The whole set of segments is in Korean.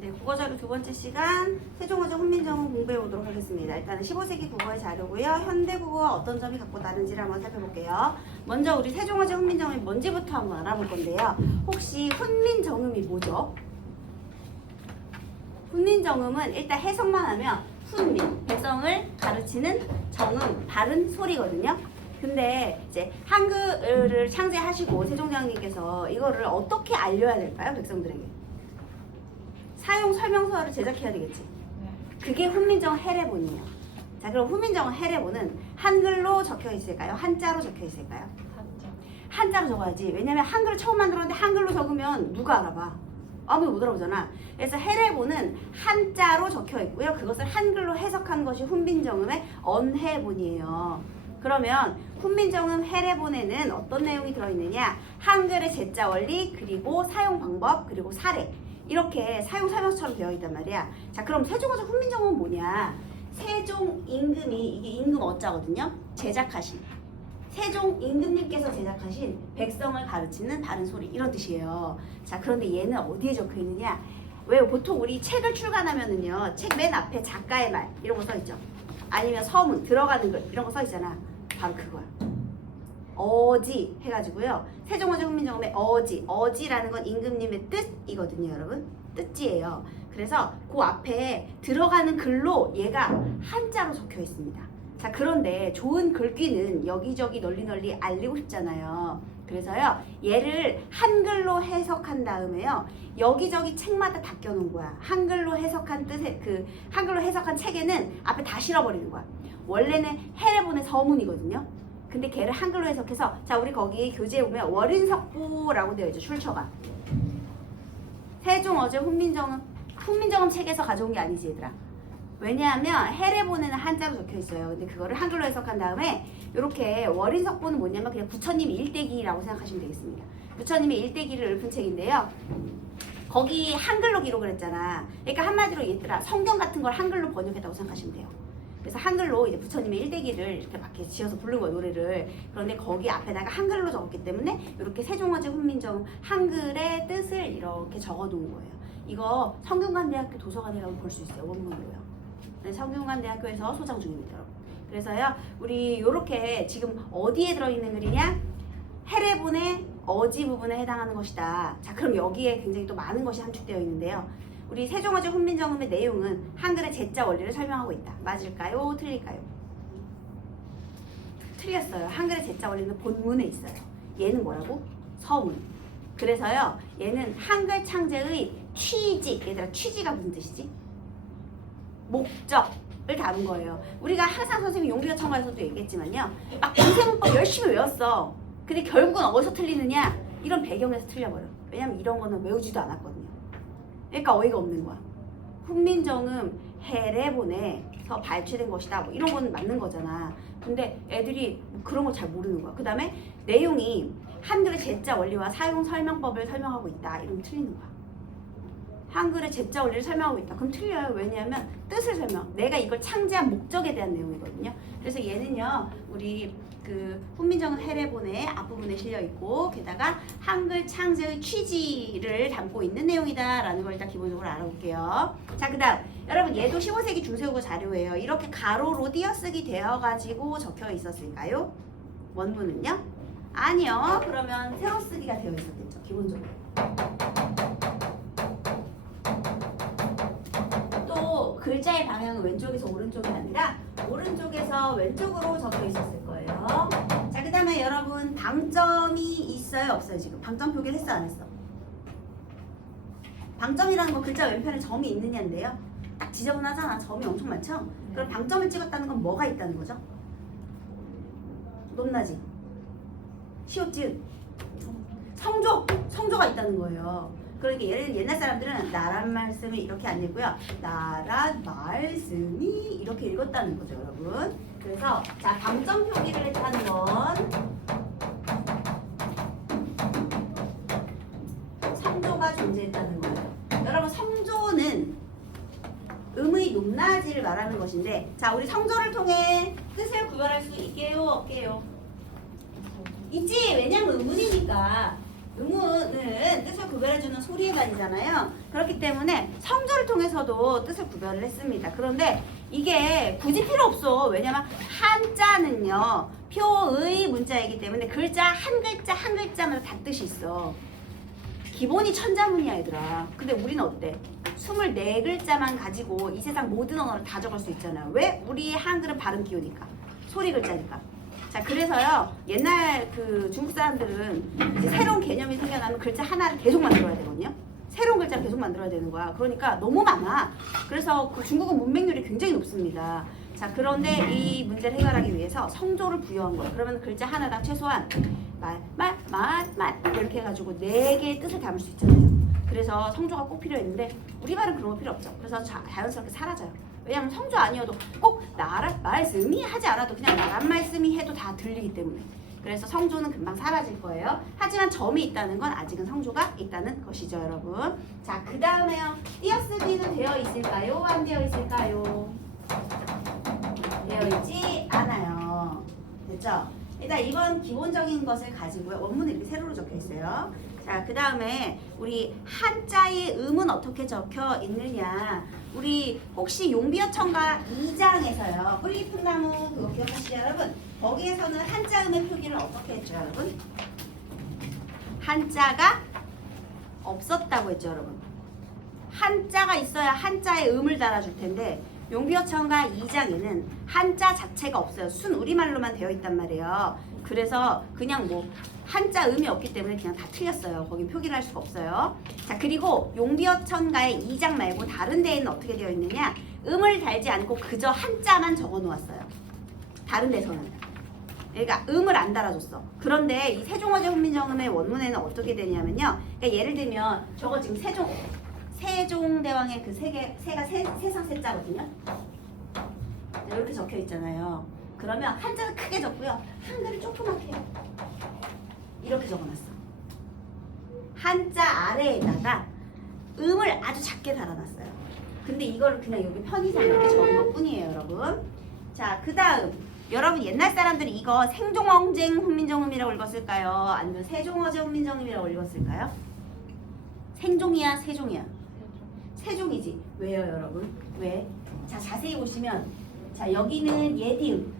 네, 국어자료 두 번째 시간 세종어제 훈민정음 공부해 보도록 하겠습니다. 일단은 15세기 국어의 자료고요. 현대 국어와 어떤 점이 갖고 다른지를 한번 살펴볼게요. 먼저 우리 세종어제 훈민정음이 뭔지부터 한번 알아볼 건데요. 혹시 훈민정음이 뭐죠? 훈민정음은 일단 해석만 하면 훈민, 백성을 가르치는 정음, 바른 소리거든요. 근데 이제 한글을 창제하시고 세종대왕님께서 이거를 어떻게 알려야 될까요? 백성들에게. 사용 설명서를 제작해야 되겠지. 그게 훈민정음 해례본이에요. 자, 그럼 훈민정음 해례본은 한글로 적혀 있을까요? 한자로 적혀 있을까요? 한자로 적어야지. 왜냐면 한글을 처음 만들었는데 한글로 적으면 누가 알아봐? 아무도 못 알아보잖아. 그래서 해례본은 한자로 적혀 있고요. 그것을 한글로 해석한 것이 훈민정음의 언해본이에요. 그러면 훈민정음 해례본에는 어떤 내용이 들어있느냐? 한글의 제자 원리, 그리고 사용 방법, 그리고 사례. 이렇게 사용 설명서처럼 되어 있단 말이야. 자, 그럼 세종어제 훈민정음은 뭐냐? 세종 임금이, 이게 임금 어자거든요. 제작하신, 세종 임금님께서 제작하신 백성을 가르치는 바른 소리, 이런 뜻이에요. 자, 그런데 얘는 어디에 적혀 있느냐? 왜 보통 우리 책을 출간하면은요, 책 맨 앞에 작가의 말 이런 거 써 있죠. 아니면 서문 들어가는 글 이런 거 써 있잖아. 바로 그거야. 어지 해가지고요. 세종어제 훈민정음의 어지라는 건 임금님의 뜻이거든요, 여러분. 뜻지예요. 그래서 그 앞에 들어가는 글로 얘가 한자로 적혀 있습니다. 자, 그런데 좋은 글귀는 여기저기 널리 알리고 싶잖아요. 그래서요, 얘를 한글로 해석한 다음에요, 여기저기 책마다 다 껴놓은 거야. 한글로 해석한 뜻의 한글로 해석한 책에는 앞에 다 실어버리는 거야. 원래는 해례본의 서문이거든요. 근데 걔를 한글로 해석해서, 자, 우리 거기 교재에 보면 월인석보라고 되어 있죠. 출처가. 세종어제 훈민정음 책에서 가져온 게 아니지, 얘들아. 왜냐하면 해례본에는 한자로 적혀 있어요. 근데 그거를 한글로 해석한 다음에 이렇게 월인석보는 뭐냐면 그냥 부처님의 일대기라고 생각하시면 되겠습니다. 부처님의 일대기를 읊은 책인데요. 거기 한글로 기록을 했잖아. 그러니까 한마디로 얘들아, 성경 같은 걸 한글로 번역했다고 생각하시면 돼요. 그래서 한글로 이제 부처님의 일대기를 이렇게 막 지어서 부른 거예요, 노래를. 그런데 거기 앞에다가 한글로 적었기 때문에 이렇게 세종어제 훈민정음 한글의 뜻을 이렇게 적어 놓은 거예요. 이거 성균관대학교 도서관에 가면 볼 수 있어요, 원문으로요. 네, 성균관대학교에서 소장 중입니다, 여러분. 그래서요, 우리 이렇게 지금 어디에 들어있는 글이냐? 해례본의 어지 부분에 해당하는 것이다. 자, 그럼 여기에 굉장히 또 많은 것이 함축되어 있는데요. 우리 세종어제 훈민정음의 내용은 한글의 제자 원리를 설명하고 있다. 맞을까요? 틀릴까요? 틀렸어요. 한글의 제자 원리는 본문에 있어요. 얘는 뭐라고? 서문. 그래서요, 얘는 한글 창제의 취지, 얘들아, 취지가 무슨 뜻이지? 목적을 다룬 거예요. 우리가 항상 선생님 용비어 청가에서도 얘기했지만요, 막 공세문법 열심히 외웠어. 근데 결국은 어디서 틀리느냐? 이런 배경에서 틀려버려. 왜냐면 이런 거는 외우지도 않았거든요. 그러니까 어이가 없는 거야. 훈민정음 해례본에서 발췌된 것이다, 뭐 이런 거는 맞는 거잖아. 근데 애들이 그런 걸 잘 모르는 거야. 그 다음에 내용이 한글의 제자 원리와 사용 설명법을 설명하고 있다, 이러면 틀리는 거야. 한글의 제자 원리를 설명하고 있다. 그럼 틀려요. 왜냐하면 뜻을 내가 이걸 창제한 목적에 대한 내용이거든요. 그래서 얘는요, 우리 훈민정음 해례본의 앞부분에 실려 있고, 게다가 한글 창제의 취지를 담고 있는 내용이다라는 걸 일단 기본적으로 알아볼게요. 자, 그다음 여러분, 얘도 15세기 중세국어 자료예요. 이렇게 가로로 띄어쓰기 되어가지고 적혀 있었을까요? 원문은요? 아니요. 그러면 세로쓰기가 되어 있었겠죠, 기본적으로. 또 글자의 방향은 왼쪽에서 오른쪽이 아니라 오른쪽에서 왼쪽으로 적혀 있었을 거예요. 자, 그 다음에 여러분, 방점이 있어요, 없어요? 지금 방점 표기를 했어, 안 했어? 방점이라는 거 글자 왼편에 점이 있느냐인데요. 딱 지저분하잖아. 점이 엄청 많죠? 그럼 방점을 찍었다는 건 뭐가 있다는 거죠? 높낮이, 시옷지읒, 성조가 있다는 거예요. 그러니까 옛날 사람들은 나란 말씀이 이렇게 안 읽고요, 나란 말씀이 이렇게 읽었다는 거죠, 여러분. 그래서 자, 방점 표기를 했다는 건 성조가 존재했다는 거예요. 여러분, 성조는 음의 높낮이를 말하는 것인데, 자, 우리 성조를 통해 뜻을 구별할 수 있게요, 없게요? 있지. 왜냐면 음운이니까. 음운은 뜻을 구별해주는 소리의 단위잖아요. 그렇기 때문에 성조를 통해서도 뜻을 구별을 했습니다. 그런데 이게 굳이 필요 없어. 왜냐면 한자는요 표의 문자이기 때문에 글자 한 글자마다 다 뜻이 있어. 기본이 천자문이야 얘들아. 근데 우리는 어때? 24글자만 가지고 이 세상 모든 언어를 다 적을 수 있잖아요. 왜? 우리의 한글은 발음 기호니까. 소리 글자니까. 자, 그래서요 옛날 그 중국 사람들은 이제 새로운 개념이 생겨나면 글자 하나를 계속 만들어야 되거든요. 새로운 글자를 계속 만들어야 되는 거야. 그러니까 너무 많아. 그래서 그 중국은 문맹률이 굉장히 높습니다. 자, 그런데 이 문제를 해결하기 위해서 성조를 부여한 거예요. 그러면 글자 하나당 최소한 말 이렇게 해가지고 4개의 뜻을 담을 수 있잖아요. 그래서 성조가 꼭 필요했는데 우리 말은 그런 거 필요 없죠. 그래서 자연스럽게 사라져요. 왜냐하면 성조 아니어도 꼭 말씀이 하지 않아도 그냥 나란 말씀이 해도 다 들리기 때문에. 그래서 성조는 금방 사라질 거예요. 하지만 점이 있다는 건 아직은 성조가 있다는 것이죠, 여러분. 자, 그 다음에요. 띄어쓰기는 되어 있을까요? 안 되어 있을까요? 되어 있지 않아요. 됐죠? 일단 이건 기본적인 것을 가지고요. 원문은 이렇게 세로로 적혀 있어요. 자, 그 다음에 우리 한자의 음은 어떻게 적혀 있느냐. 우리 혹시 용비어천가 2장에서요. 뿌리 깊은 나무 그거 기억하시죠, 여러분? 거기에서는 한자 음의 표기를 어떻게 했죠, 여러분? 한자가 없었다고 했죠, 여러분. 한자가 있어야 한자의 음을 달아줄 텐데 용비어천가 2장에는 한자 자체가 없어요. 순 우리말로만 되어 있단 말이에요. 그래서 그냥 뭐 한자 음이 없기 때문에 그냥 다 틀렸어요. 거긴 표기를 할 수가 없어요. 자, 그리고 용비어천가의 2장 말고 다른 데에는 어떻게 되어 있느냐? 음을 달지 않고 그저 한자만 적어 놓았어요. 다른 데서는. 그러니까 음을 안 달아줬어. 그런데 이 세종어제 훈민정음의 원문에는 어떻게 되냐면요. 그러니까 예를 들면 저거 지금 세종대왕의 그 세가 세상 세자거든요. 이렇게 적혀 있잖아요. 그러면 한자는 크게 적고요. 한글을 조그맣게 해요. 이렇게 적어놨어. 한자 아래에다가 음을 아주 작게 달아놨어요. 근데 이거를 그냥 여기 편의상 이렇게 적은 것 뿐이에요, 여러분. 자, 그 다음 여러분 옛날 사람들이 이거 생종엉쟁 훈민정음이라고 읽었을까요? 아니면 세종어제 훈민정음이라고 읽었을까요? 생종이야, 세종이야? 세종이지. 왜요, 여러분? 왜? 자, 자세히 보시면 자, 여기는 예디음.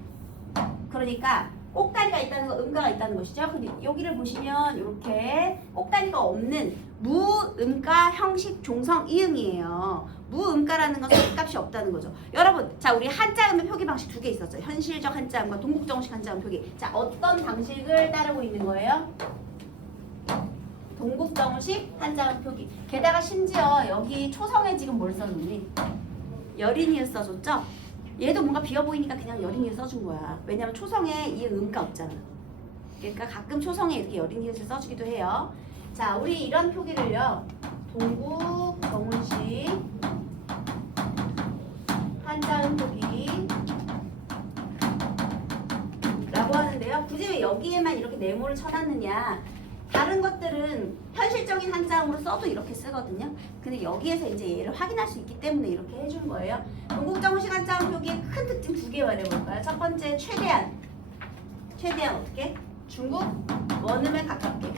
그러니까 꼭다리가 있다는 거, 음가가 있다는 것이죠. 근데 여기를 보시면 이렇게 꼭다리가 없는 무음가 형식 종성 이응이에요. 무음가라는 건 소리값이 없다는 거죠. 여러분, 자, 우리 한자음의 표기 방식 2개 있었죠. 현실적 한자음과 동국정식 한자음 표기. 자, 어떤 방식을 따르고 있는 거예요? 동국정식 한자음 표기. 게다가 심지어 여기 초성에 지금 뭘 써줬니? 여린이을 써줬죠? 얘도 뭔가 비어 보이니까 그냥 여린이을 써준 거야. 왜냐면 초성에 이 음가 없잖아. 그러니까 가끔 초성에 이렇게 여린이을을 써주기도 해요. 자, 우리 이런 표기를요. 동국정식 한자음 표기 라고 하는데요. 굳이 왜 여기에만 이렇게 네모를 쳐놨느냐. 다른 것들은 현실적인 한자음으로 써도 이렇게 쓰거든요. 근데 여기에서 이제 얘를 확인할 수 있기 때문에 이렇게 해준 거예요. 동국정식 한자음 표기의 큰 특징 2개 말해볼까요? 첫 번째, 최대한 어떻게? 중국 원음에 가깝게.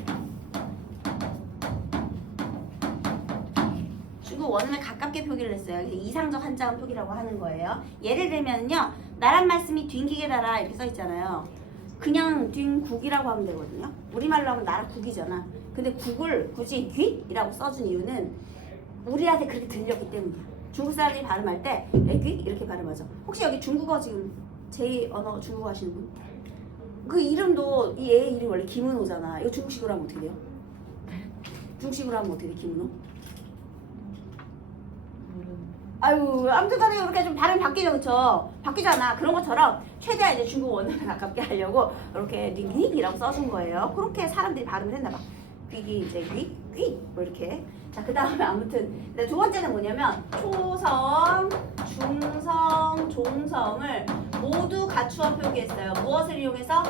중국 원음에 가깝게 표기를 했어요. 그래서 이상적 한자음 표기라고 하는 거예요. 예를 들면요, 나란 말씀이 뒹기게 달아 이렇게 써 있잖아요. 그냥 뒹국이라고 하면 되거든요. 우리말로 하면 나라 국이잖아. 근데 국을 굳이 귀이라고 써준 이유는 우리한테 그렇게 들렸기 때문이야. 중국 사람들이 발음할 때 애귀 이렇게 발음하죠. 혹시 여기 중국어 지금 제2언어 중국어 하시는 분? 그 이름도 이 애 이름이 원래 김은호잖아. 이거 중국식으로 하면 어떻게 돼요? 중국식으로 하면 어떻게 돼, 김은호? 아유, 아무튼 간에 이렇게 좀 발음이 바뀌죠, 그쵸? 바뀌잖아. 그런 것처럼 최대한 이제 중국 원어에 가깝게 하려고 이렇게 링릭이라고 써준 거예요. 그렇게 사람들이 발음을 했나 봐. 귀기 이제 귀 뭐 이렇게. 자, 그 다음에 아무튼 두 번째는 뭐냐면 초성, 중성, 종성을 모두 갖추어 표기했어요. 무엇을 이용해서?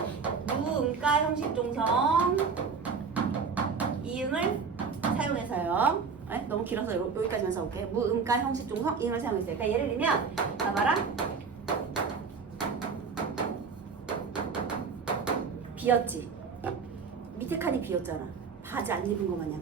무음가 형식 종성 이응을 사용해서요. 네? 너무 길어서 여기까지만 써볼게요. 무음가 형식 종성 이응을 사용했어요. 그러니까 예를 들면 봐봐라. 비었지. 밑에 칸이 비었잖아. 바지 안 입은 거 마냥.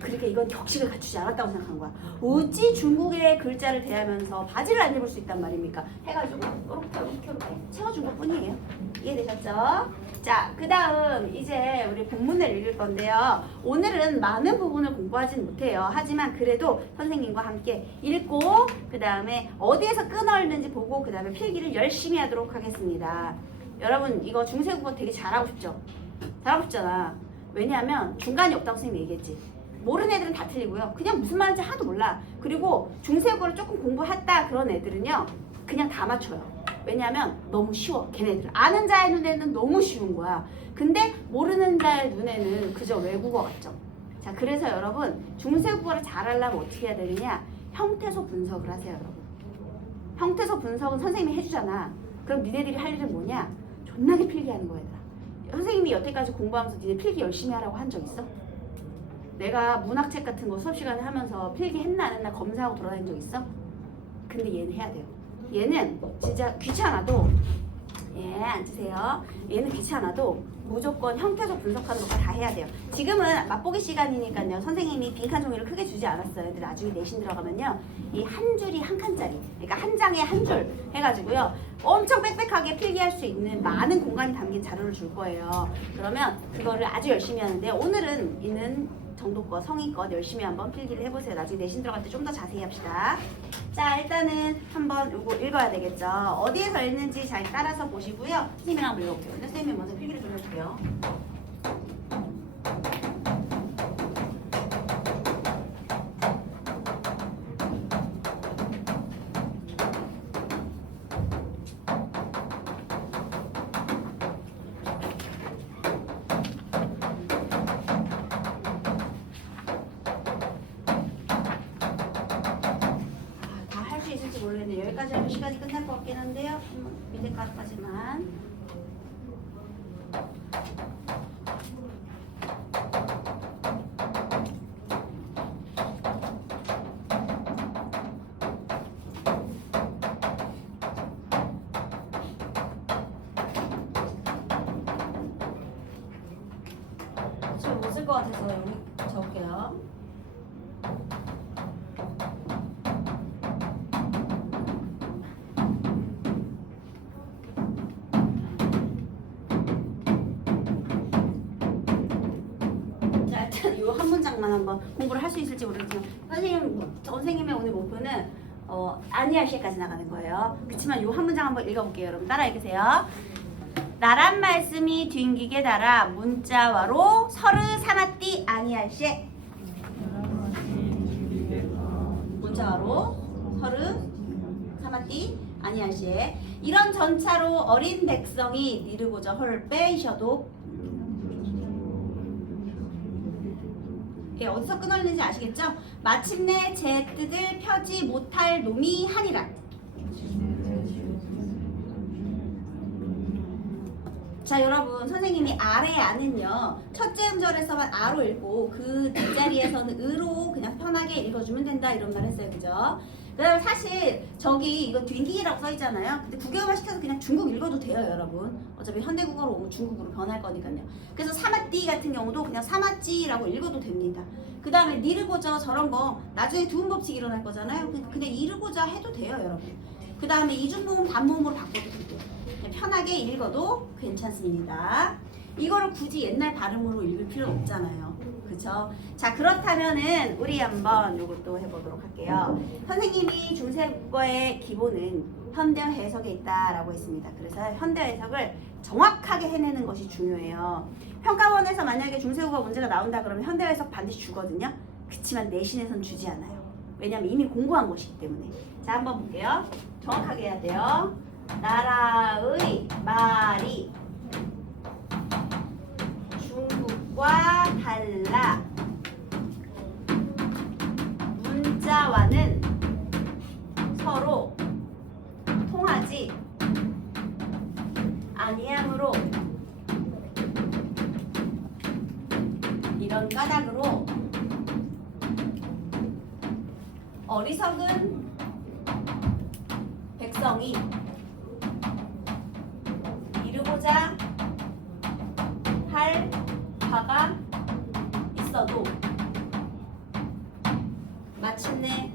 그러니까 이건 격식을 갖추지 않았다고 생각한 거야. 어찌 중국의 글자를 대하면서 바지를 안 입을 수 있단 말입니까? 해가지고 이렇게 채워준 것 뿐이에요. 이해되셨죠? 자, 그 다음 이제 우리 본문을 읽을 건데요. 오늘은 많은 부분을 공부하진 못해요. 하지만 그래도 선생님과 함께 읽고 그 다음에 어디에서 끊어있는지 보고 그 다음에 필기를 열심히 하도록 하겠습니다. 여러분 이거 중세국어 되게 잘하고 싶죠? 잘하고 싶잖아. 왜냐하면 중간이 없다고 선생님이 얘기했지. 모르는 애들은 다 틀리고요. 그냥 무슨 말인지 하나도 몰라. 그리고 중세국어를 조금 공부했다 그런 애들은요. 그냥 다 맞춰요. 왜냐하면 너무 쉬워. 걔네들 아는 자의 눈에는 너무 쉬운 거야. 근데 모르는 자의 눈에는 그저 외국어 같죠. 자, 그래서 여러분 중세국어를 잘하려면 어떻게 해야 되느냐. 형태소 분석을 하세요. 여러분. 형태소 분석은 선생님이 해주잖아. 그럼 니네들이 할 일은 뭐냐. 존나게 필기하는 거야. 얘들아. 선생님이 여태까지 공부하면서 니네 필기 열심히 하라고 한 적 있어? 내가 문학책 같은 거 수업 시간에 하면서 필기했나 안 했나 검사하고 돌아다닌 적 있어? 근데 얘는 해야 돼요. 얘는 진짜 귀찮아도 앉으세요. 얘는 귀찮아도 무조건 형태소 분석하는 것과 다 해야 돼요. 지금은 맛보기 시간이니까요. 선생님이 빈칸 종이를 크게 주지 않았어요. 근데 나중에 내신 들어가면요. 이 한 줄이 한 칸짜리. 그러니까 한 장에 한 줄 해가지고요. 엄청 빽빽하게 필기할 수 있는 많은 공간이 담긴 자료를 줄 거예요. 그러면 그거를 아주 열심히 하는데 오늘은 있는 정도껏 성의껏 열심히 한번 필기를 해보세요. 나중에 내신 들어갈 때 좀 더 자세히 합시다. 자, 일단은 한번 이거 읽어야 되겠죠. 어디에서 읽는지 잘 따라서 보시고요. 선생님이랑 한번 읽어볼게요. 근데 선생님이 먼저 필기를 좀 해줄게요. 모르겠네요. 여기까지 하면 시간이 끝날 것 같긴 한데요. 밑에 까지만. 잘 못 쓸 것 같아서 여기 적을게요. 한 문장만 한번 공부를 할 수 있을지 모르겠지만 선생님의 오늘 목표는 아니할시까지 나가는 거예요. 그렇지만 요 한 문장 한번 읽어볼게요. 여러분 따라 읽으세요. 나란 말씀이 뒹기게 달아 문자와로 서르 사마띠 아니할시. 문자와로 서르 사마띠 아니할시. 이런 전차로 어린 백성이 니르고자 헐 빼이셔도 어디서 끊어있는지 아시겠죠? 마침내 제 뜻을 펴지 못할 놈이 하니라. 자, 여러분 선생님이 아래 아는요 첫째 음절에서만 아로 읽고 그 뒷자리에서는 으로 그냥 편하게 읽어주면 된다 이런 말 했어요. 그죠? 그 다음에 사실 저기 이거 뒹기기라고 써있잖아요. 근데 국영화 시켜서 그냥 중국 읽어도 돼요. 여러분 어차피 현대국어로 오면 중국으로 변할 거니까요. 그래서 사마띠 같은 경우도 그냥 사마찌라고 읽어도 됩니다. 그 다음에 니르고저 저런 거 나중에 두음법칙 일어날 거잖아요. 그냥 이르고자 해도 돼요. 여러분 그 다음에 이중모음 단모음으로 바꿔도 되고 편하게 읽어도 괜찮습니다. 이거를 굳이 옛날 발음으로 읽을 필요는 없잖아요. 그쵸? 자, 그렇다면은 우리 한번 이것도 해보도록 할게요. 선생님이 중세국어의 기본은 현대 해석에 있다라고 했습니다. 그래서 현대 해석을 정확하게 해내는 것이 중요해요. 평가원에서 만약에 중세국어 문제가 나온다 그러면 현대 해석 반드시 주거든요. 그치만 내신에선 주지 않아요. 왜냐면 이미 공부한 것이기 때문에. 자, 한번 볼게요. 정확하게 해야 돼요. 나라의 말이 중국과 달라 문자와는 서로 통하지 아니하므로 이런 까닭으로 어리석은 백성이 이루고자 할 바가 마침내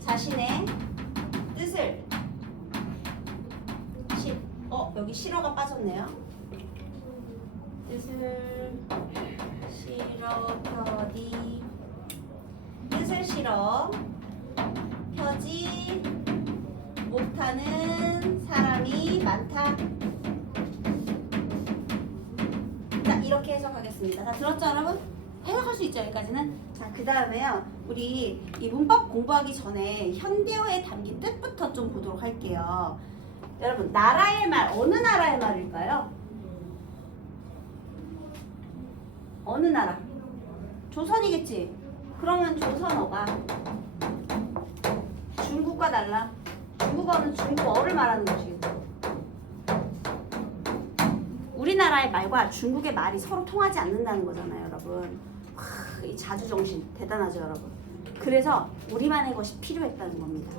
자신의 뜻을 여기 실어가 빠졌네요. 뜻을 실어 펴디 뜻을 실어 펴지 못하는 사람이 많다. 자, 이렇게 해석하겠습니다. 다 들었죠, 여러분? 해석할 수 있죠, 여기까지는? 자, 그 다음에요. 우리 이 문법 공부하기 전에 현대어에 담긴 뜻부터 좀 보도록 할게요. 여러분, 나라의 말, 어느 나라의 말일까요? 어느 나라? 조선이겠지? 그러면 조선어가 중국과 달라. 중국어는 중국어를 말하는 것이겠죠. 우리나라의 말과 중국의 말이 서로 통하지 않는다는 거잖아요, 여러분. 이 자주정신 대단하죠, 여러분. 그래서 우리만의 것이 필요했다는 겁니다.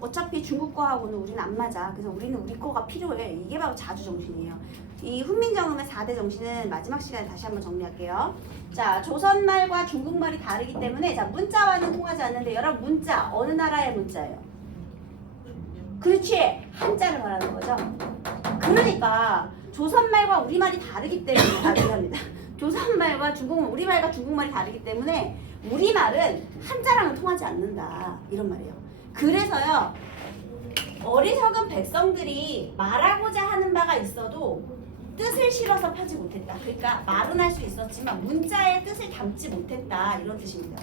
어차피 중국 거하고는 우리는 안 맞아. 그래서 우리는 우리 거가 필요해. 이게 바로 자주정신이에요. 이 훈민정음의 4대 정신은 마지막 시간에 다시 한번 정리할게요. 자, 조선말과 중국말이 다르기 때문에 자, 문자와는 통하지 않는데 여러분 문자, 어느 나라의 문자예요? 그렇지! 한자를 말하는 거죠. 그러니까 조선말과 우리말이 다르기 때문에 미안합니다. 조선말과 중국말, 우리말과 중국말이 다르기 때문에 우리말은 한자랑은 통하지 않는다. 이런 말이에요. 그래서요, 어리석은 백성들이 말하고자 하는 바가 있어도 뜻을 실어서 펴지 못했다. 그러니까 말은 할 수 있었지만 문자의 뜻을 담지 못했다. 이런 뜻입니다.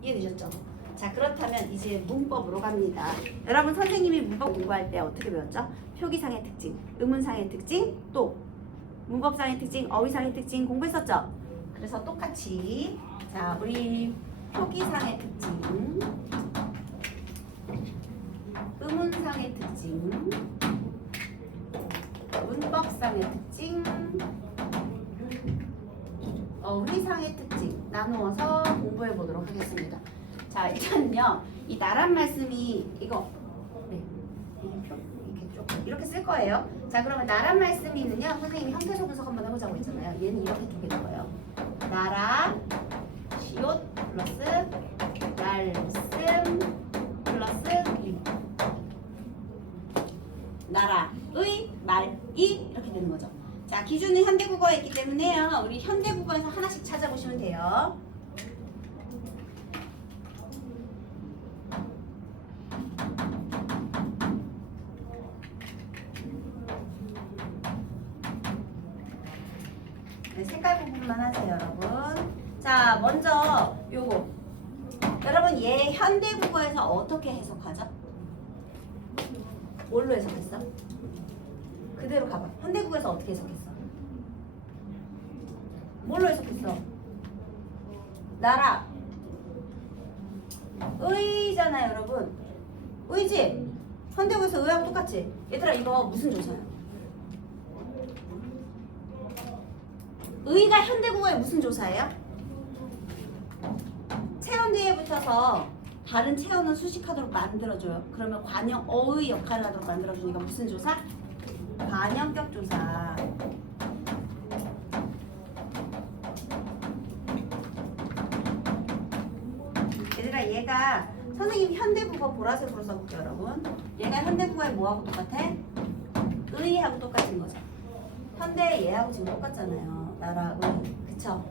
이해되셨죠? 자, 그렇다면 이제 문법으로 갑니다. 여러분, 선생님이 문법 공부할 때 어떻게 배웠죠? 표기상의 특징, 의문상의 특징, 또 문법상의 특징, 어휘상의 특징 공부했었죠? 그래서 똑같이 자, 우리 표기상의 특징, 의문상의 특징, 문법상의 특징, 어휘상의 특징 나누어서 공부해 보도록 하겠습니다. 자, 일단은요, 이 나란 말씀이 이거 이렇게 쓸 거예요. 자, 그러면 나란 말씀이는요, 선생님이 형태소 분석 한번 해보자고 했잖아요. 얘는 이렇게 두 개 적어요. 나라 시옷 플러스 말씀 플러스 임. 나라의 말이 이렇게 되는 거죠. 자, 기준은 현대국어에 있기 때문에요. 우리 현대국어에서 하나씩 찾아보시면 돼요. 네, 색깔 부분만 하세요, 여러분. 자, 먼저 요거. 여러분, 얘 현대국어에서 어떻게 해석하죠? 뭘로 해석했어? 그대로 가봐. 현대국어에서 어떻게 해석했어? 뭘로 해석했어? 나라 의잖아요, 여러분. 의지? 현대국어에서 의하고 똑같지? 얘들아, 이거 무슨 조사야? 의가 현대국어의 무슨 조사예요? 체온 뒤에 붙어서 다른 체온을 수식하도록 만들어줘요. 그러면 관형 어의 역할을 하도록 만들어주니까 무슨 조사? 관형격 조사. 얘들아, 얘가 선생님 현대국어 보라색으로 써볼게요, 여러분. 얘가 현대국어에 뭐하고 똑같아? 의하고 똑같은 거죠. 현대 얘하고 지금 똑같잖아요. 나라 의. 그쵸?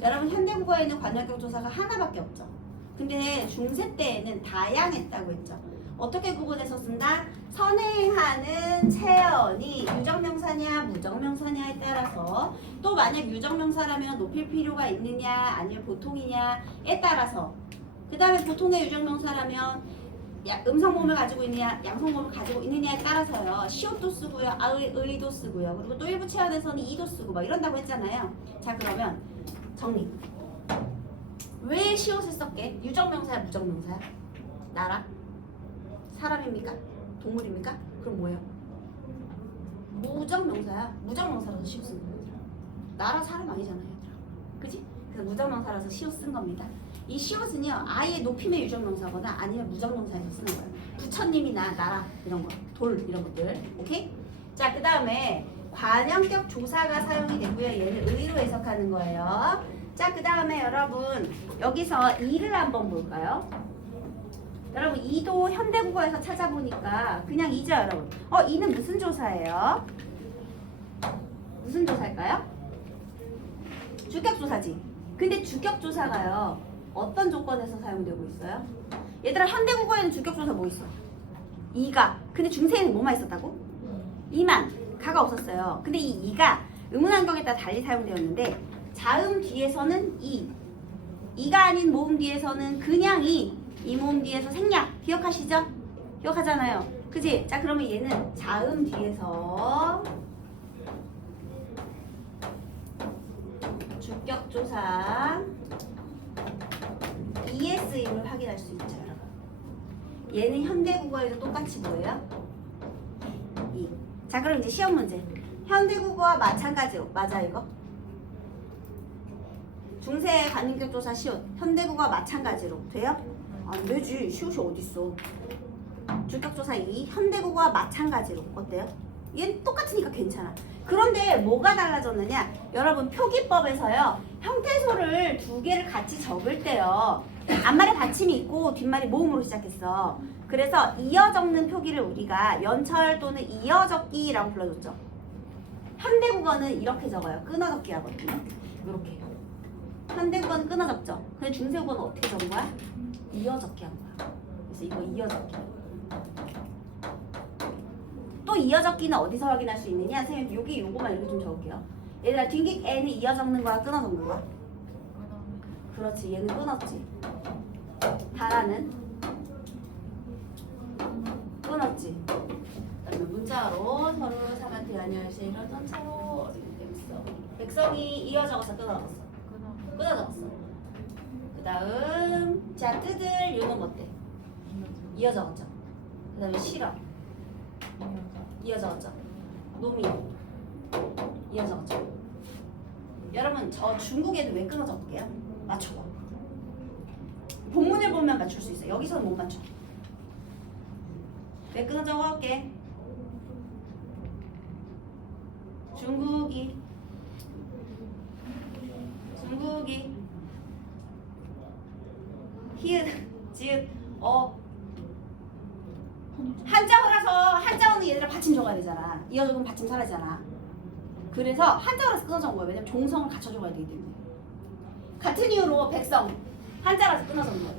여러분, 현대국어에는 관형격 조사가 하나밖에 없죠. 근데 중세 때에는 다양했다고 했죠. 어떻게 구분해서 쓴다? 선행하는 체언이 유정명사냐 무정명사냐에 따라서, 또 만약 유정명사라면 높일 필요가 있느냐 아니면 보통이냐에 따라서, 그 다음에 보통의 유정명사라면 음성모음을 가지고 있느냐 양성모음을 가지고 있느냐에 따라서요, 시옷도 쓰고요, 의도 쓰고요, 그리고 또 일부 체언에서는 이도 쓰고 막 이런다고 했잖아요. 자, 그러면 정리. 왜 시옷을 썼게? 유정명사야 무정명사야? 나라? 사람입니까? 동물입니까? 그럼 뭐예요? 무정명사야. 무정명사라서 시옷 쓴 거예요. 나라 사람 아니잖아요, 얘들아. 그지? 그래서 무정명사라서 시옷 쓴 겁니다. 이 시옷은요, 아예 높임의 유정명사거나 아니면 무정명사에서 쓰는 거예요. 부처님이나 나라 이런 거, 돌 이런 것들. 오케이? 자, 그 다음에 관형격 조사가 사용이 되고요. 얘는 의로 해석하는 거예요. 자, 그 다음에 여러분 여기서 이를 한번 볼까요? 여러분 이도 현대국어에서 찾아보니까 그냥 이죠 여러분. 이는 무슨 조사예요? 무슨 조사일까요? 주격조사지. 근데 주격조사가요 어떤 조건에서 사용되고 있어요? 얘들아 현대국어에는 주격조사 뭐 있어? 이가. 근데 중세에는 뭐만 있었다고? 이만. 가가 없었어요. 근데 이 이가 의문환경에 따라 달리 사용되었는데 자음 뒤에서는 이가 아닌 모음 뒤에서는 그냥 이 모음 뒤에서 생략. 기억하시죠? 기억하잖아요. 그지? 자, 그러면 얘는 자음 뒤에서 주격조사 ES임을 확인할 수 있죠, 여러분. 얘는 현대국어에도 똑같이 뭐예요? 이. 자, 그럼 이제 시험 문제. 현대국어와 마찬가지로 맞아 이거? 중세 관인격조사 시옷 현대국어와 마찬가지로 돼요? 안 되지. 시옷이 어딨어. 주격조사 2 현대국어와 마찬가지로 어때요? 얘는 똑같으니까 괜찮아. 그런데 뭐가 달라졌느냐? 여러분 표기법에서요 형태소를 두 개를 같이 적을 때요 앞말에 받침이 있고 뒷말이 모음으로 시작했어. 그래서 이어 적는 표기를 우리가 연철 또는 이어 적기라고 불러줬죠. 현대국어는 이렇게 적어요. 끊어 적기 하거든요. 이렇게. 현대국어는 끊어 적죠. 근데 중세국어는 어떻게 적은 거야? 이어 적기 한 거야. 그래서 이거 이어 적기. 또 이어 적기는 어디서 확인할 수 있느냐? 선생님 여기 요거만 이렇게 좀 적을게요. 얘들아 뒷깃 N은 이어 적는 거야? 끊어 적는 거야? 그렇지. 얘는 끊었지. 다라는 끊었지. 그다음에 문자로 서로 사간티 아니어시 이러던 차로 어디 있어? 백성이 이어 적어서 끊어 적었어. 끊어 적었어. 그다음 자 뜨들 요는 어때? 이어 적었죠. 그다음에 싫어. 이어 적었죠. 놈이 이어 적었죠. 여러분 저 중국에도 왜 끊어 적을게요? 맞춰봐. 본문을 보면 맞출 수 있어. 여기서는 못 맞춰. 왜 끊어 적어올게? 중국이 히읗 지읒 한자어라서 한자어는 얘들아 받침 적어야 되잖아. 이어 적으면 받침 사라지잖아. 그래서 한자어라서 끊어 적은 거야. 왜냐면 종성을 갖춰 적어야 되기 때문에. 같은 이유로 백성 한자라서 끊어 적는 거야.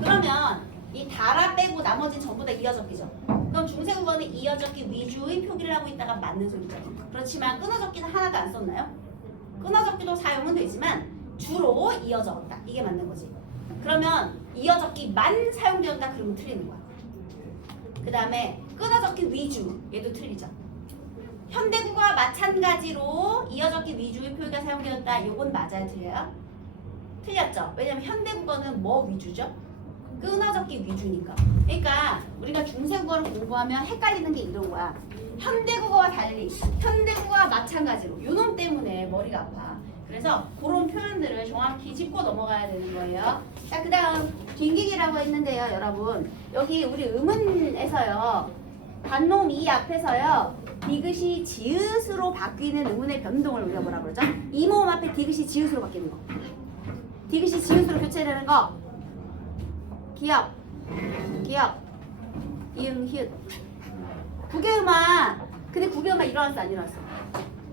그러면 이 달아 빼고 나머지는 전부 다 이어 적기죠. 그럼 중세국어는 이어 적기 위주의 표기를 하고 있다가 맞는 소리죠. 그렇지만 끊어 적기는 하나도 안 썼나요? 끊어 적기도 사용은 되지만 주로 이어 적었다. 이게 맞는 거지. 그러면 이어 적기만 사용되었다 그러면 틀리는 거야. 그 다음에 끊어 적기 위주 얘도 틀리죠. 현대국어와 마찬가지로 이어 적기 위주의 표기가 사용되었다. 요건 맞아요? 틀려요? 틀렸죠. 왜냐면 현대국어는 뭐 위주죠? 끊어 적기 위주니까. 그러니까 우리가 중세국어를 공부하면 헷갈리는 게 이런 거야. 현대국어와 달리 현대국어와 마찬가지로 요놈 때문에 머리가 아파. 그래서 그런 표현들을 정확히 짚고 넘어가야 되는 거예요. 자, 그 다음 뒷기기라고 했는데요. 여러분 여기 우리 의문에서요 단놈 이 앞에서요 디귿이 지읒으로 바뀌는 의문의 변동을 우리가 뭐라 그러죠? 이 모음 앞에 디귿이 지읒으로 바뀌는 거. 디귿이 지읒으로 교체되는 거. 기억 이응 히읗 구개음아. 근데 구개음아 일어났어 안 일어났어?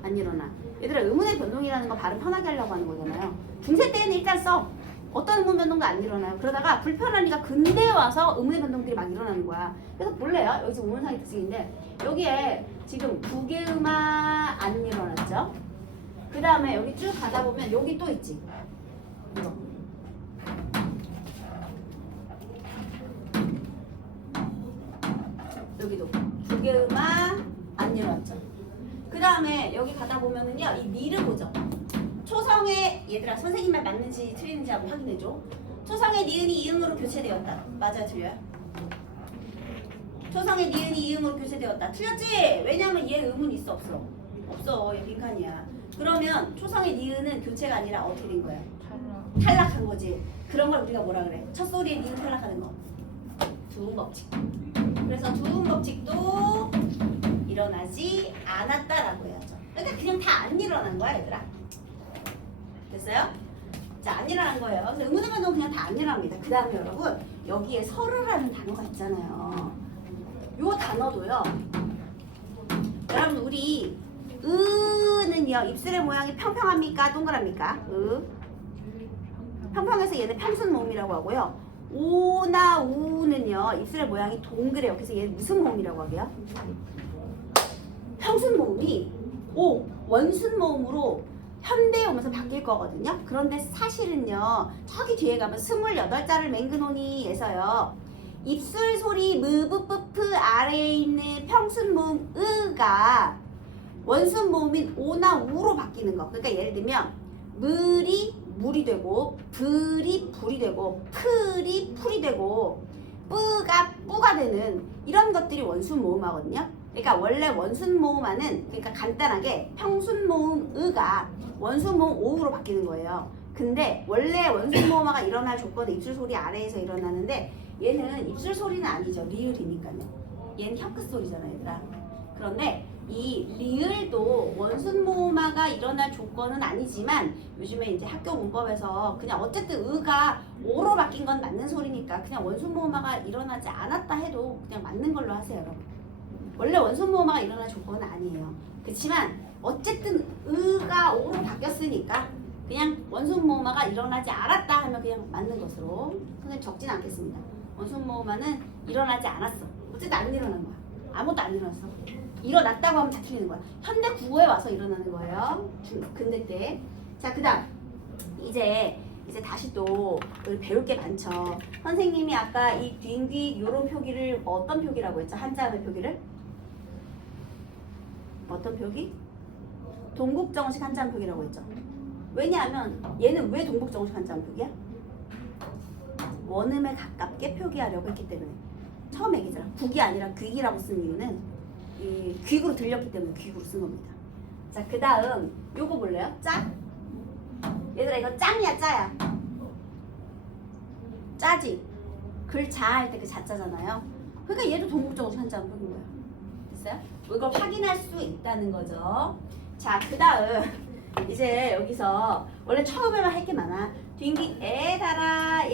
안 일어나. 얘들아 의문의 변동이라는 거 발음 편하게 하려고 하는 거잖아요. 중세 때는 일단 써. 어떤 의문 변동도 안 일어나요. 그러다가 불편하니까 근대에 와서 의문의 변동들이 막 일어나는 거야. 그래서 볼래요? 여기 지금 오문상의 특징인데 여기에 지금 구개음아 안 일어났죠? 그 다음에 여기 쭉 가다 보면 여기 또 있지. 이거. 여기도 구개음아 안 일어났죠. 그 다음에 여기 가다 보면은요 이 미를 보죠. 초성의 얘들아 선생님 말 맞는지 틀리는지 한번 확인해줘. 초성의 니은이 이응으로 교체되었다. 맞아요? 틀려요? 초성의 니은이 이응으로 교체되었다. 틀렸지? 왜냐면 얘 의문 있어 없어? 없어. 얘 빈칸이야. 그러면 초성의 니은은 교체가 아니라 어떻게 된 거야? 탈락한 거지. 그런 걸 우리가 뭐라 그래? 첫 소리에 니은 탈락하는 거. 두음 법칙. 그래서 두음 법칙도 일어나지 않았다라고 해야죠. 그러니까 그냥 다 안 일어난 거야 얘들아. 됐어요? 자, 안 일어난 거예요. 그래서 의문의 변동은 그냥 다 안 일어납니다. 그 다음에 여러분, 여기에 서르라는 단어가 있잖아요. 요 단어도요. 여러분, 우리 으는요, 입술의 모양이 평평합니까? 동그랍니까? 평평해서 얘는 평순 모음이라고 하고요. 오나 우는요, 입술의 모양이 동그래요. 그래서 얘는 무슨 모음이라고 하게요? 평순 모음이 원순 모음으로 현대에 오면서 바뀔 거거든요. 그런데 사실은요, 저기 뒤에 가면 28자를 맹근오니에서요, 입술 소리 무브프프 아래에 있는 평순 모음 으가 원순 모음인 오나 우로 바뀌는 거. 그러니까 예를 들면 물이 물이 되고, 불이 불이 되고, 풀이 풀이 되고, 뿌가 뿌가 되는 이런 것들이 원순 모음하거든요. 그러니까 원래 원순 모음하는, 그러니까 간단하게 평순 모음 으가 원순 모음 오으로 바뀌는 거예요. 근데 원래 원순 모음화가 일어날 조건은 입술 소리 아래에서 일어나는데, 얘는 입술 소리는 아니죠. 리을이니까요. 얘는 혀끝 소리잖아요, 얘들아. 그런데 이 리을도 원순 모음화가 일어날 조건은 아니지만, 요즘에 이제 학교 문법에서 그냥 어쨌든 으가 오로 바뀐 건 맞는 소리니까 그냥 원순 모음화가 일어나지 않았다 해도 그냥 맞는 걸로 하세요, 여러분. 원래 원순 모음화가 일어날 조건은 아니에요. 그렇지만 어쨌든 으가 오로 바뀌었으니까 그냥 원순 모음화가 일어나지 않았다 하면 그냥 맞는 것으로 선생님 적진 않겠습니다. 원순 모음화는 일어나지 않았어. 어쨌든 안 일어난 거야. 아무것도 안 일어났어. 일어났다고 하면 다 틀리는 거야. 현대 국어에 와서 일어나는 거예요. 근대 때. 자, 그다음 이제 다시 또 우리 배울 게 많죠. 선생님이 아까 이 뒹귀 요런 표기를 어떤 표기라고 했죠? 한자음의 표기를? 어떤 표기? 동국정식 한자음 표기라고 했죠. 왜냐하면 얘는 왜 동국정식 한자음 표기야? 원음에 가깝게 표기하려고 했기 때문에. 처음 얘기잖아. 국이 아니라 귀이라고 쓴 이유는 이 귀구로 들렸기 때문에 귀구로 쓴 겁니다. 자, 그 다음 요거 볼래요? 짜? 얘들아, 이거 짱이야 짜야? 짜지? 글 자 할 때 그 자자잖아요. 그러니까 얘도 동국정식 한자음 표기인 거예요. 됐어요? 이걸 확인할 수 있다는 거죠. 자, 그 다음 이제 여기서 원래 처음에만 할 게 많아. 뒹기 에 달아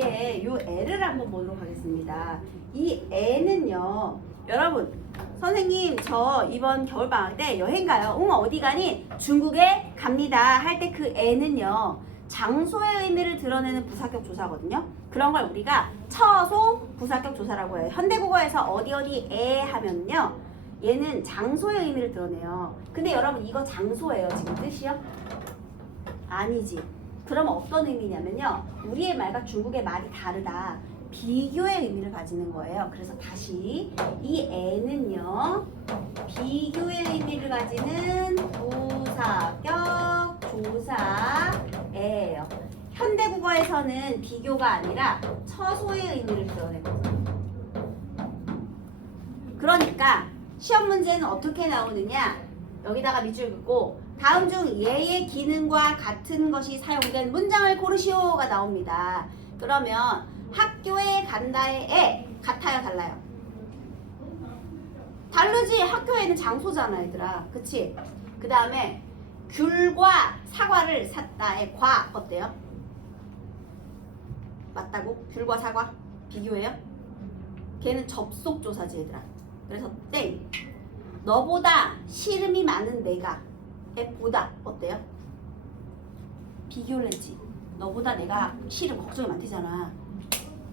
요 애를 한번 보도록 하겠습니다. 이 애는요, 여러분, 선생님 저 이번 겨울방학 때 여행 가요. 어디 가니? 중국에 갑니다 할 때 그 애는요, 장소의 의미를 드러내는 부사격 조사거든요. 그런 걸 우리가 처소 부사격 조사라고 해요. 현대국어에서 어디 에 하면요, 얘는 장소의 의미를 드러내요. 근데 여러분, 이거 장소예요 지금 뜻이요? 아니지. 그러면 어떤 의미냐면요, 우리의 말과 중국의 말이 다르다. 비교의 의미를 가지는 거예요. 그래서 다시 이 애는요, 비교의 의미를 가지는 부사격 조사예요. 현대국어에서는 비교가 아니라 처소의 의미를 드러내거든요. 그러니까 시험 문제는 어떻게 나오느냐, 여기다가 밑줄 긋고 다음 중 얘의 기능과 같은 것이 사용된 문장을 고르시오가 나옵니다. 그러면 학교에 간다의 에 같아요, 달라요? 다르지. 학교에는 장소잖아, 얘들아. 그치? 그 다음에 귤과 사과를 샀다의 과 어때요? 맞다고? 귤과 사과? 비교해요? 걔는 접속조사지, 얘들아. 그래서 땡. 너보다 시름이 많은 내가 에 보다 어때요? 비교를 했지. 너보다 내가 시름 걱정이 많대잖아.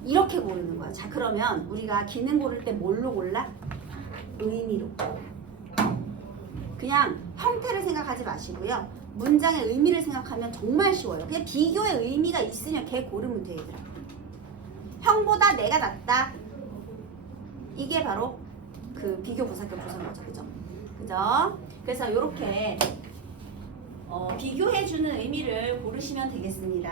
이렇게 고르는 거야. 자, 그러면 우리가 기능 고를 때 뭘로 골라? 의미로. 그냥 형태를 생각하지 마시고요, 문장의 의미를 생각하면 정말 쉬워요. 그냥 비교의 의미가 있으면 걔 고르면 돼, 얘들아. 형보다 내가 낫다. 이게 바로 그 비교 부사격 조사인 거죠. 그죠? 그죠? 그래서 이렇게 비교해주는 의미를 고르시면 되겠습니다.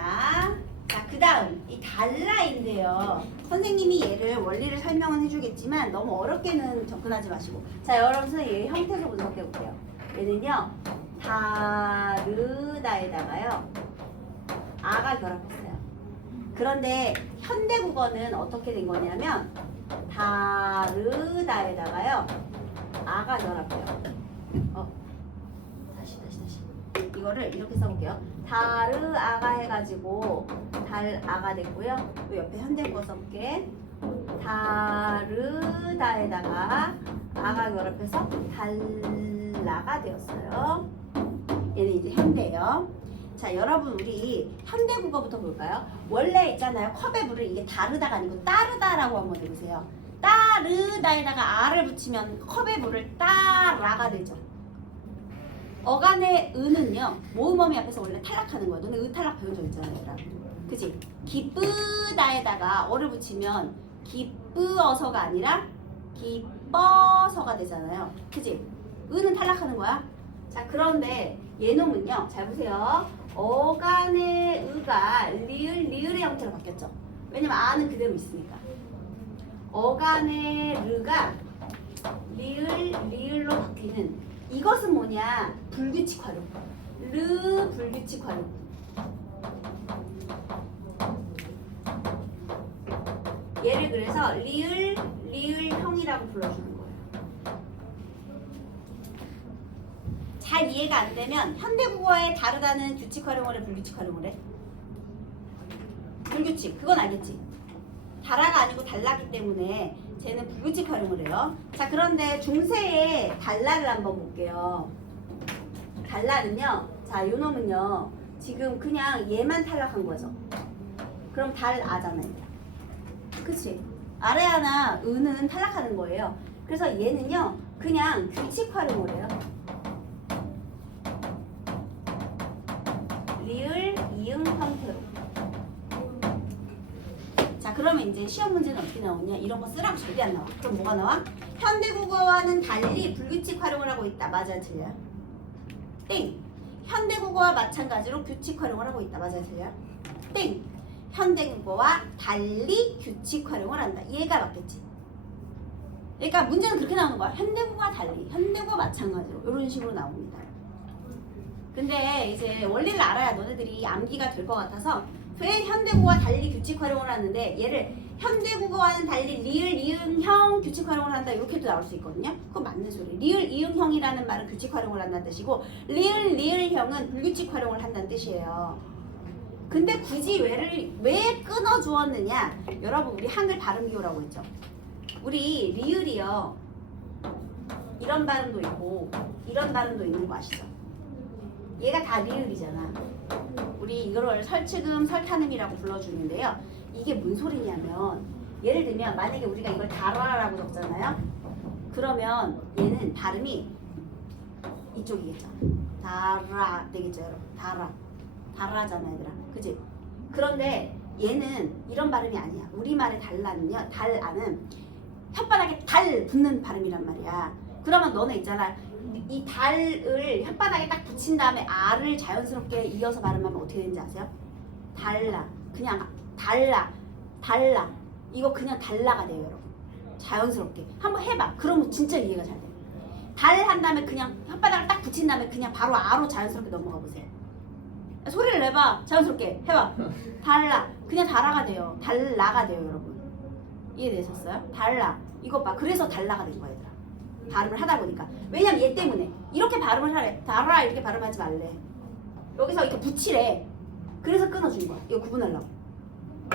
자, 그 다음 이 달라인데요. 선생님이 얘를 원리를 설명은 해주겠지만 너무 어렵게는 접근하지 마시고, 자, 여러분 얘 형태로 분석해 볼게요. 얘는요, 다르다에다가요 아가 결합했어요. 그런데 현대국어는 어떻게 된 거냐면 다르다에다가요 아가 결합해요. 다시 이거를 이렇게 써볼게요. 다르아가 해가지고 달아가 됐고요. 또 옆에 현대 거 써볼게. 다르다에다가 아가 결합해서 달라가 되었어요. 얘는 이제 현대요. 자, 여러분 우리 현대국어부터 볼까요? 원래 있잖아요. 컵에 물을 이게 다르다가 아니고 따르다라고 한번 해보세요. 따르다에다가 아를 붙이면 컵에 물을 따라가 되죠. 어간의 은은요. 모음어미 앞에서 원래 탈락하는 거야. 너네 탈락 배운 적 있잖아요. 얘들아. 그치? 기쁘다에다가 어를 붙이면 기쁘어서가 아니라 기뻐서가 되잖아요. 그치? 은은 탈락하는 거야. 자, 그런데 얘놈은요. 잘 보세요. 어간의 의가 리을의 형태로 바뀌었죠. 왜냐면 아는 그대로 있으니까. 어간의 르가 리을로 바뀌는 이것은 뭐냐? 불규칙 활용. 르 불규칙 활용. 얘를 그래서 리을형이라고 불러주는 거예요. 잘 이해가 안 되면 현대국어에 다르다는 규칙 활용을 해, 불규칙 활용을 해? 불규칙. 그건 알겠지? 달아가 아니고 달라기 때문에 쟤는 불규칙 활용을 해요. 자, 그런데 중세의 달라를 한번 볼게요. 달라는요. 자, 요놈은요. 지금 그냥 얘만 탈락한 거죠. 그럼 달아잖아요. 그치? 아래 하나 은은 탈락하는 거예요. 그래서 얘는요. 그냥 규칙 활용을 해요. 리을, 이응 형태로. 자, 그러면 이제 시험 문제는 어떻게 나오냐? 이런 거 쓰라고 절대 안 나와. 그럼 뭐가 나와? 현대국어와는 달리 불규칙 활용을 하고 있다. 맞아요, 틀려요? 땡. 현대국어와 마찬가지로 규칙 활용을 하고 있다. 맞아요, 틀려요? 땡. 현대국어와 달리 규칙 활용을 한다. 얘가 맞겠지? 그러니까 문제는 그렇게 나오는 거야. 현대국어와 달리, 현대국어 마찬가지로 이런 식으로 나옵니다. 근데 이제 원리를 알아야 너네들이 암기가 될 것 같아서 왜 현대국어와 달리 규칙 활용을 하는데 얘를 현대국어와는 달리 리을, 이응형 규칙 활용을 한다 이렇게도 나올 수 있거든요. 그건 맞는 소리. 리을, 이응형이라는 말은 규칙 활용을 한다는 뜻이고 리을형은 불규칙 활용을 한다는 뜻이에요. 근데 굳이 왜 끊어 주었느냐? 여러분 우리 한글 발음 기호라고 했죠. 우리 리을이요. 이런 발음도 있고 이런 발음도 있는 거 아시죠? 얘가 다 리을이잖아. 우리 이거를 설치금, 설타음이라고 불러주는데요. 이게 뭔 소리냐면 예를 들면 만약에 우리가 이걸 달아라고 적잖아요. 그러면 얘는 발음이 이쪽이겠죠. 달아 되겠죠, 여러분. 달아잖아, 얘들아. 그치? 그런데 얘는 이런 발음이 아니야. 우리말의 달라는요. 달아는 혓바닥에 달 붙는 발음이란 말이야. 그러면 너네 있잖아. 이 달을 혓바닥에 딱 붙인 다음에 아를 자연스럽게 이어서 발음하면 어떻게 되는지 아세요? 달라. 그냥 달라. 이거 그냥 달라가 돼요, 여러분. 자연스럽게. 한번 해봐. 그러면 진짜 이해가 잘 돼. 달 한 다음에 그냥 혓바닥을 딱 붙인 다음에 그냥 바로 아로 자연스럽게 넘어가 보세요. 소리를 내봐. 자연스럽게 해봐. 달라. 그냥 달아가 돼요. 달라가 돼요, 여러분. 이해되셨어요? 달라. 이것 봐. 그래서 달라가 된 거야, 얘들아. 발음을 하다 보니까. 왜냐면 얘 때문에. 이렇게 발음을 하래. 달아 이렇게 발음하지 말래. 여기서 이렇게 붙이래. 그래서 끊어준 거야. 이거 구분하려고.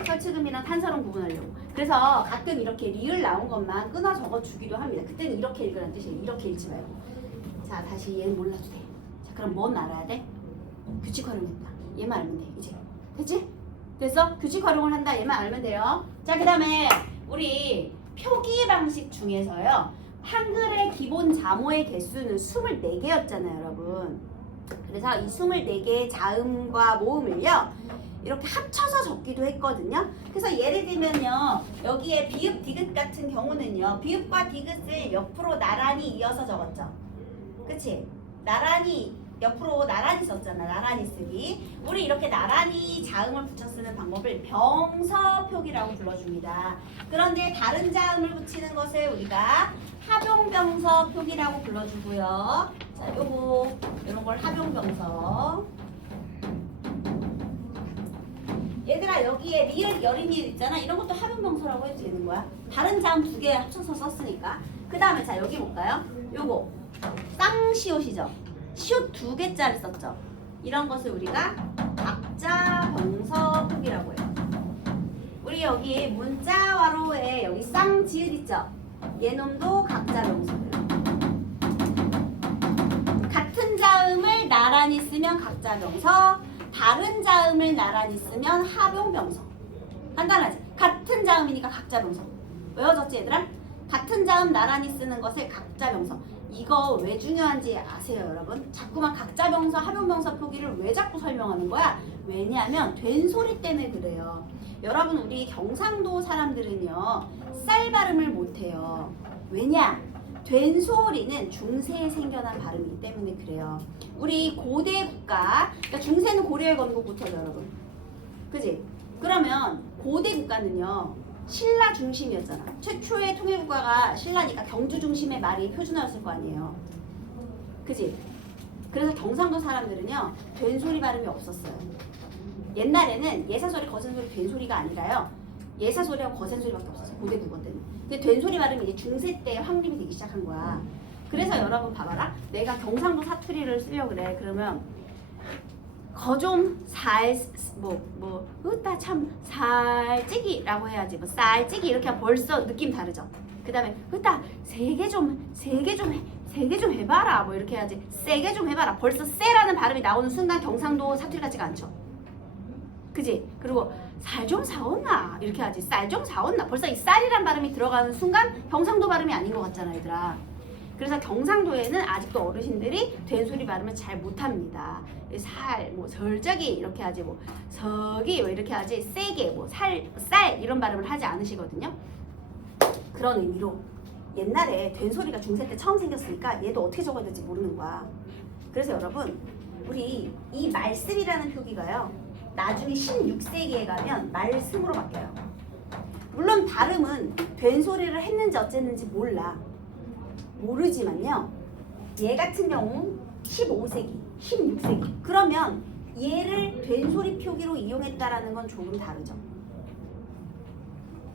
설치금이랑 탄사론 구분하려고. 그래서 가끔 이렇게 리을 나온 것만 끊어 적어주기도 합니다. 그때는 이렇게 읽으라는 뜻이에요. 이렇게 읽지 말고. 자, 다시 얘는 몰라도 돼. 자, 그럼 뭔 알아야 돼? 규칙 활용했다. 얘만 알면 돼. 이제 됐지? 됐어? 규칙 활용을 한다. 얘만 알면 돼요. 자, 그 다음에 우리 표기 방식 중에서요. 한글의 기본 자모의 개수는 24개였잖아요, 여러분. 그래서 이 24개의 자음과 모음을요. 이렇게 합쳐서 적기도 했거든요. 그래서 예를 들면요. 여기에 비읍, 디귿 같은 경우는요. 비읍과 디귿을 옆으로 나란히 이어서 적었죠. 그치? 옆으로 나란히 썼잖아. 나란히 쓰기. 우리 이렇게 나란히 자음을 붙여 쓰는 방법을 병서표기라고 불러줍니다. 그런데 다른 자음을 붙이는 것을 우리가 합용병서표기라고 불러주고요. 자, 이런 걸 합용병서. 얘들아, 여기에 리을, 여린이을 있잖아. 이런 것도 합용병서라고 해도 되는 거야. 다른 자음 2개 합쳐서 썼으니까. 그 다음에 자, 여기 볼까요? 요거 쌍시옷이죠. 시옷 2개짜리 썼죠. 이런 것을 우리가 문자 병서 표기라고 해요. 우리 여기 문자와로에 여기 쌍지읒 있죠? 얘놈도 각자 병서예요. 같은 자음을 나란히 쓰면 각자 병서, 다른 자음을 나란히 쓰면 하병 병서. 간단하지? 같은 자음이니까 각자 병서. 외워졌지 얘들아? 같은 자음 나란히 쓰는 것을 각자 병서. 이거 왜 중요한지 아세요 여러분? 자꾸만 각자 병서, 하병 병서 표기를 왜 자꾸 설명하는 거야? 왜냐하면 된소리 때문에 그래요. 여러분 우리 경상도 사람들은요 쌀 발음을 못해요. 왜냐? 된소리는 중세에 생겨난 발음이기 때문에 그래요. 우리 고대 국가, 그러니까 중세는 고려에 거는 것부터죠 여러분. 그지? 그러면 고대 국가는요 신라 중심이었잖아. 최초의 통일국가가 신라니까 경주 중심의 말이 표준어였을 거 아니에요. 그지? 그래서 경상도 사람들은요 된소리 발음이 없었어요. 옛날에는 예사소리, 거센소리, 된소리가 아니라요 예사소리하고 거센소리밖에 없었어요. 고대 국어 때는. 근데 된소리 발음이 이제 중세 때 확립이 되기 시작한 거야. 그래서 여러분 봐봐라. 내가 경상도 사투리를 쓰려고 그래. 그러면 거좀 으따 참 살찌기라고 해야지. 뭐 쌀찌기 이렇게 하면 벌써 느낌 다르죠. 그 다음에 으따 세게 좀 해봐라 뭐 이렇게 해야지. 세게 좀 해봐라. 벌써 세라는 발음이 나오는 순간 경상도 사투리 같지가 않죠. 그지? 그리고 살 좀 사왔나 이렇게 하지. 쌀 좀 사왔나. 벌써 이 쌀이란 발음이 들어가는 순간 경상도 발음이 아닌 것 같잖아 얘들아. 그래서 경상도에는 아직도 어르신들이 된소리 발음을 잘 못합니다. 살, 뭐 설적이 이렇게 하지, 뭐 석이 뭐 이렇게 하지, 세게 뭐 살, 쌀 이런 발음을 하지 않으시거든요. 그런 의미로 옛날에 된소리가 중세 때 처음 생겼으니까 얘도 어떻게 적어야 될지 모르는 거야. 그래서 여러분 우리 이 말씀이라는 표기가요 나중에 16세기에 가면 말씀으로 바뀌어요. 물론 발음은 된소리를 했는지 어쨌는지 모르지만요 얘 같은 경우 15세기, 16세기 그러면 얘를 된소리 표기로 이용했다라는 건 조금 다르죠.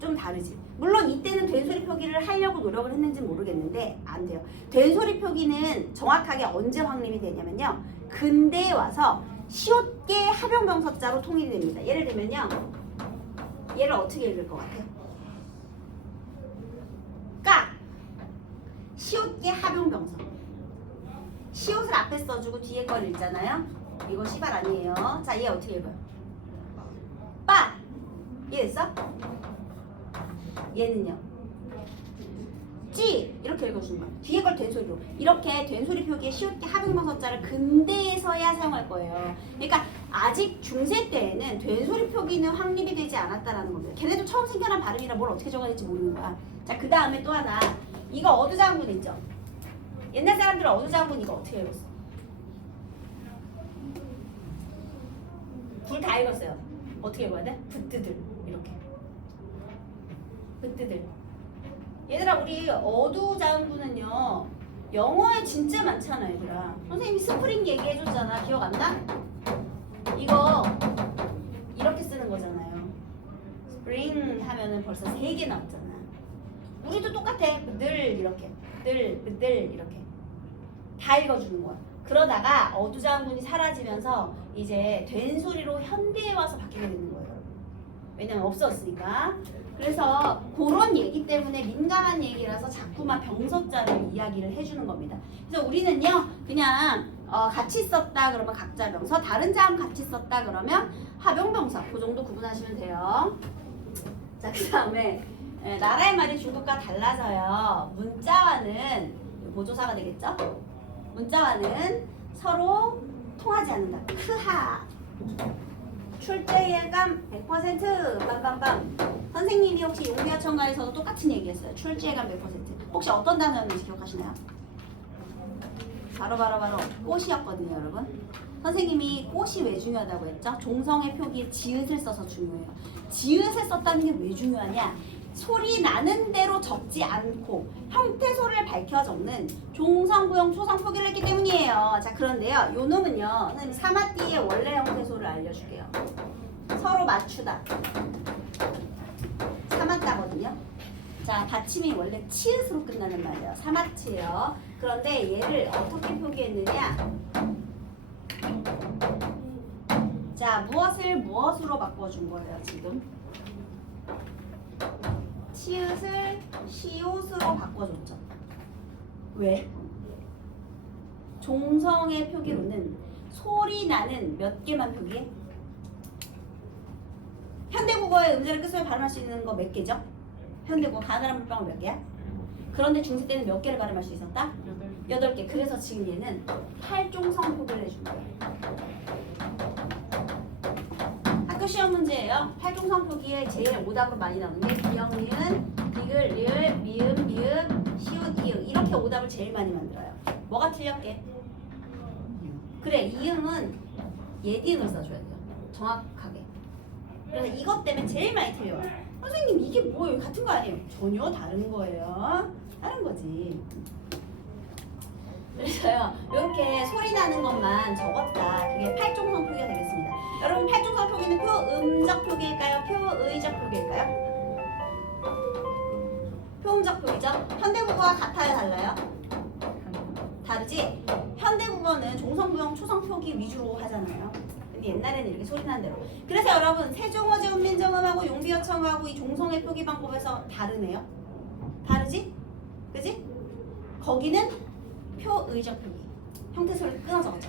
좀 다르지. 물론 이때는 된소리 표기를 하려고 노력을 했는지 모르겠는데 안 돼요. 된소리 표기는 정확하게 언제 확립이 되냐면요 근대에 와서 시옷계 하병병서자로 통일이 됩니다. 예를 들면요 얘를 어떻게 읽을 것 같아요? 까 시옷계 하병병서. 시옷을 앞에 써주고 뒤에 걸 읽잖아요. 이거 시발 아니에요. 자, 얘 어떻게 읽어요? 빠. 이해됐어? 얘는요. 찌. 이렇게 읽어주는 거야. 뒤에 걸 된소리로. 이렇게 된소리 표기에 시옷계 하병병서자를 근대에서야 사용할 거예요. 그러니까 아직 중세 때에는 된소리 표기는 확립이 되지 않았다라는 겁니다. 걔네도 처음 생겨난 발음이라 뭘 어떻게 적어야 될지 모르는 거야. 자, 그 다음에 또 하나. 이거 어두장군 있죠? 옛날 사람들은 어두장군 이거 어떻게 읽었어? 둘 다 읽었어요. 어떻게 읽어야 돼? 붙드들 이렇게. 붙드들. 얘들아 우리 어두장군은요 영어에 진짜 많잖아 얘들아. 선생님이 스프링 얘기해줬잖아. 기억 안 나? 이거 이렇게 쓰는 거잖아요. 스프링 하면은 벌써 3개 나왔잖아. 우리도 똑같아. 늘 이렇게 늘 이렇게 다 읽어주는 거야. 그러다가 어두장군이 사라지면서 이제 된소리로 현대에 와서 바뀌게 되는 거예요. 왜냐면 없었으니까. 그래서 그런 얘기 때문에 민감한 얘기라서 자꾸만 병서자로 이야기를 해주는 겁니다. 그래서 우리는요 그냥 같이 썼다 그러면 각자 병서, 다른 자음 같이 썼다 그러면 하병병서 그 정도 구분하시면 돼요. 자, 그 다음에 나라의 말이 중국과 달라서요. 문자와는 보조사가 되겠죠? 문자와는 서로 통하지 않는다. 크하. 출제예감 100% 빰빰빰. 선생님이 혹시 용미하천가에서도 똑같은 얘기했어요. 출제예감 100%. 혹시 어떤 단어였는지 기억하시나요? 바로 꽃이었거든요, 여러분. 선생님이 꽃이 왜 중요하다고 했죠? 종성의 표기에 지읒을 써서 중요해요. 지읒을 썼다는 게 왜 중요하냐? 소리 나는 대로 적지 않고 형태소를 밝혀 적는 종성구형 초성 표기를 했기 때문이에요. 자, 그런데요. 요 놈은요. 선생님 사마띠의 원래 형태소를 알려줄게요. 서로 맞추다. 사마따거든요. 자, 받침이 원래 치읓으로 끝나는 말이에요. 사마치예요. 그런데 얘를 어떻게 표기했느냐? 자, 무엇을 치읓을 무엇으로 바꿔준 거예요 지금? 치읓을 시옷으로 바꿔줬죠. 왜? 종성의 표기로는 소리 나는 몇 개만 표기해? 현대국어의 음절의 끝소리 발음할 수 있는 거 몇 개죠? 현대국어 가나란 물방울 몇 개야? 그런데 중세 때는 몇 개를 발음할 수 있었다? 8개. 그래서 지금 얘는 8종성 표기를 해준 거예요. 학교 시험 문제예요. 8종성 표기에 제일 오답으로 많이 나오는 게 기역, 니은, 디귿, 리을, 미음, 미음, 시옷, 이응 이렇게 오답을 제일 많이 만들어요. 뭐가 틀렸게? 그래, 이응은 예디응을 써줘야 돼요. 정확하게. 그래서 이것 때문에 제일 많이 틀려요. 선생님 이게 뭐예요? 같은 거 아니에요? 전혀 다른 거예요. 다른 거지. 그래서요 이렇게 소리 나는 것만 적었다. 그게 8종성 표기가 되겠습니다. 여러분 8종성 표기는 표음적 표기일까요? 표의적 표기일까요? 표음적 표기죠? 현대국어와 같아요? 달라요? 다르지? 현대국어는 종성부형 초성 표기 위주로 하잖아요. 근데 옛날에는 이렇게 소리 나는 대로. 그래서 여러분 세종어제 훈민정음하고 용비어청하고 이 종성의 표기 방법에서 다르네요. 다르지? 그지? 거기는 표의적 표기. 형태소리를 끊어 적었죠.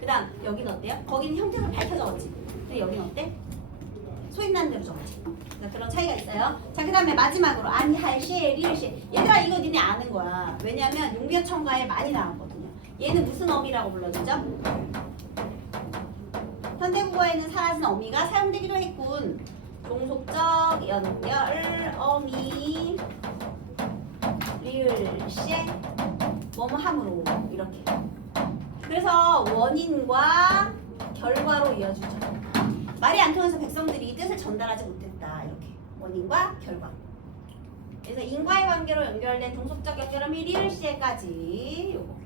그 다음 여기는 어때요? 거기는 형태소리 밝혀 적었지. 근데 여기는 어때? 소리 나는 대로 적었지. 그런 차이가 있어요. 자, 그 다음에 마지막으로 안할시, 리을시. 얘들아 이거 니네 아는 거야. 왜냐면 용비어청가에 많이 나왔거든요. 얘는 무슨 어미라고 불러주죠? 현대국어에는 사라진 어미가 사용되기도 했군. 종속적 연결 어미 리을시 뭐뭐 함으로 이렇게. 그래서 원인과 결과로 이어주죠. 말이 안 통해서 백성들이 뜻을 전달하지 못했다. 이렇게 원인과 결과. 그래서 인과의 관계로 연결된 종속적 연결음이 리을시에까지 요거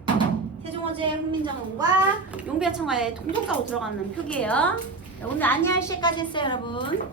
세종어제 훈민정음과 용비어청가에 공통적으로 들어가는 표기예요. 오늘 안니할시에까지 했어요 여러분.